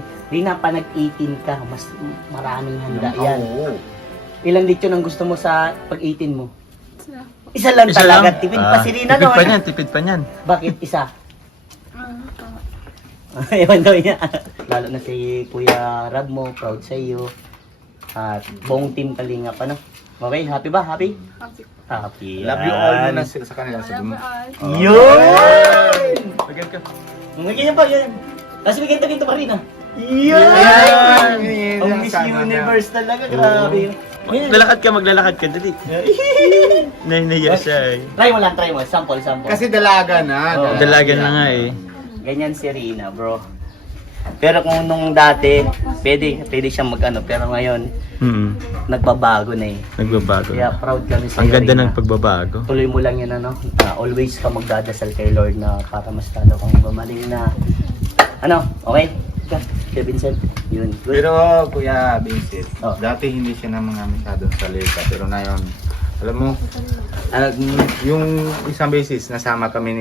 18, na pa nag-18 ka, mas maraming handa Yung, yan. Oh, oh. Ilan dito ang gusto mo sa pag-18 mo? Isa lang isa talaga. Lang? Tipid pa uh, si Rina tipid noon. pa niyan, tipid pa niyan. Bakit isa? Ewan daw niya. Lalo na si Kuya Rab mo, proud sa iyo. At buong team kalinga pa, no? Okay, happy ba? Happy? Happy. Happy. Love you all na sila sa kanila. Love you all. Yun! Bagay ka. Bagay ka pa, yun. Tapos bigay ito dito pa rin, ah. Yan! Ang Miss Universe ka. talaga, grabe. Lalakad ka, maglalakad ka, dali. Nay, nay, yes, ay. Try mo lang, try mo. Sample, sample. Kasi dalaga na. Oh, dalaga, na yeah. nga yeah. eh. Ganyan si Rina, bro. Pero kung nung dati, pwede, pwede siyang mag-ano. Pero ngayon, mm hmm. nagbabago na eh. Nagbabago. Kaya na. proud kami sa Ang Rina. ganda ng pagbabago. Tuloy mo lang yun, ano. Na, always ka magdadasal kay Lord na para mas talo kung mamaling na. Ano, okay? Kuya Vincent. Yun. Pero Kuya Vincent, oh. dati hindi siya naman nga sa salita. Pero ngayon, alam mo, yung isang basis, nasama kami